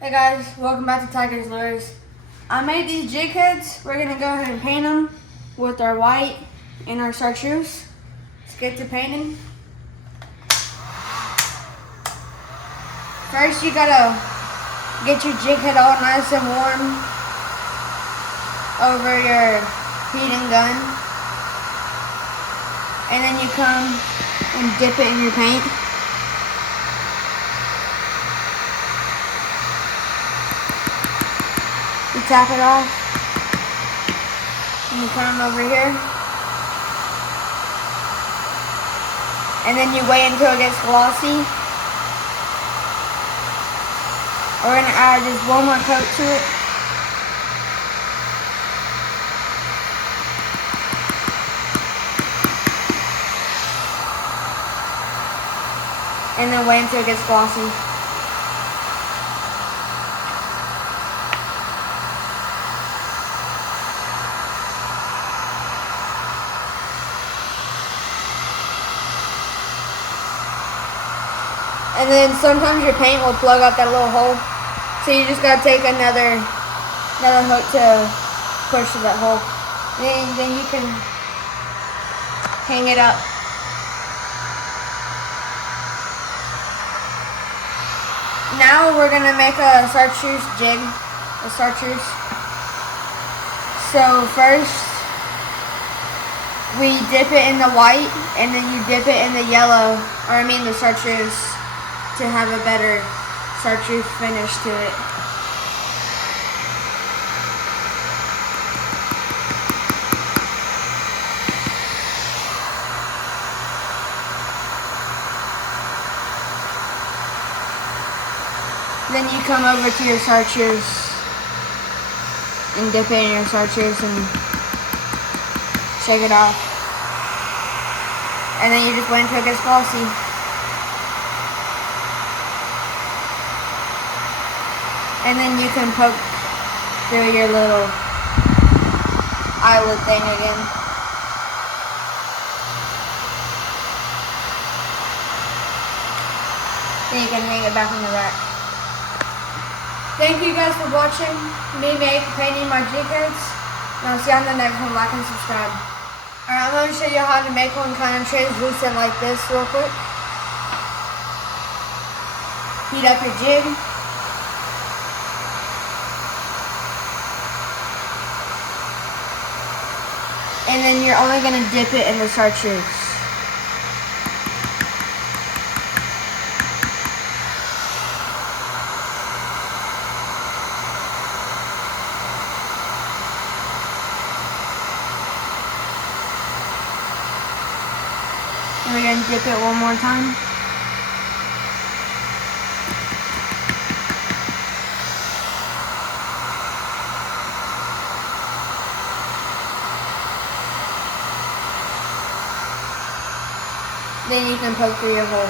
Hey guys, welcome back to Tiger's Lures. I made these jig heads. We're gonna go ahead and paint them with our white and our chartreuse. Let's get to painting. First, you gotta get your jig head all nice and warm over your heating gun, and then you come and dip it in your paint. You tap it off, and you come over here, and then you wait until it gets glossy. We're gonna add just one more coat to it. And then wait until it gets glossy. And then sometimes your paint will plug up that little hole. So you just gotta take another hook to push to that hole. Then you can hang it up. Now we're gonna make a chartreuse jig, a chartreuse. So first, we dip it in the white, and then you dip it in the yellow, or I mean the chartreuse, to have a better chartreuse finish to it. Then you come over to your chartreuse and dip it in your chartreuse and shake it off. And then you just wait until it gets glossy. And then you can poke through your little eyelid thing again. Then you can hang it back on the rack. Thank you guys for watching me painting my jig heads. And I'll see you on the next one. Like and subscribe. Alright, I'm going to show you how to make one kind of translucent like this real quick. Heat up your jig. And then you're only going to dip it in the chartreuse. And we're going to dip it one more time. Then you can poke through your hole.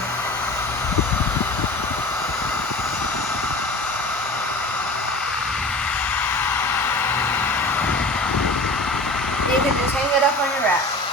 You can just hang it up on your rack.